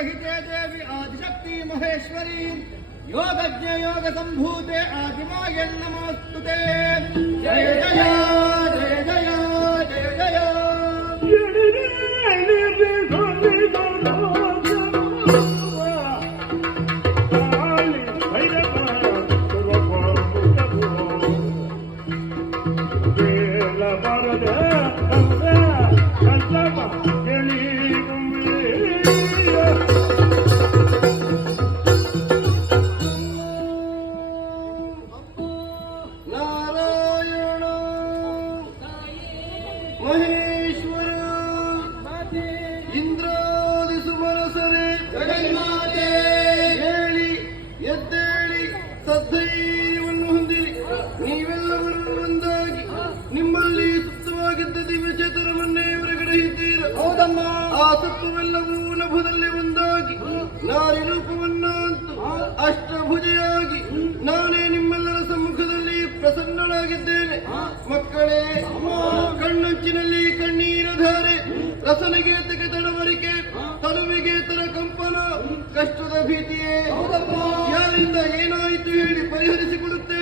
योगरहिते देवी आदिशक्ति महेश्वरी योगज्ञ योग संभूते आदिमाय नमोस्तुते जय जय जय जय जय जय ಸದ್ಧೈರ್ಯವನ್ನು ಹೊಂದಿರಿ. ನೀವೆಲ್ಲವರು ಒಂದಾಗಿ ನಿಮ್ಮಲ್ಲಿ ಸುಪ್ತವಾಗಿದ್ದ ದಿವ್ಯಚೇತನವನ್ನೇ ಹೊರಗಡೆ ಇದ್ದೀರ. ಹೌದಮ್ಮ. ಆ ಸತ್ವವೆಲ್ಲವೂ ನಭದಲ್ಲಿ ಒಂದಾಗಿ ನಾರಿ ರೂಪವನ್ನಂತೂ ಅಷ್ಟಭುಜೆಯಾಗಿ ನಾನೇ ನಿಮ್ಮೆಲ್ಲರ ಸಮ್ಮುಖದಲ್ಲಿ ಪ್ರಸನ್ನಳಾಗಿದ್ದೇನೆ. ಮಕ್ಕಳೇ, ಕಣ್ಣಂಚಿನಲ್ಲಿ ಕಣ್ಣೀರ ಧಾರೆ, ರಸನೆಗೆ ತೆಗೆ ತಡವರಿಕೆ, ತನುವಿಗೆ ತರ ಕಂಪನ, ಕಷ್ಟದ ಭೀತಿಯೇ ಯಾರಿಂದ ಏನಾಯಿತು ಹೇಳಿ ಪರಿಹರಿಸಿಕೊಡುತ್ತೇನೆ.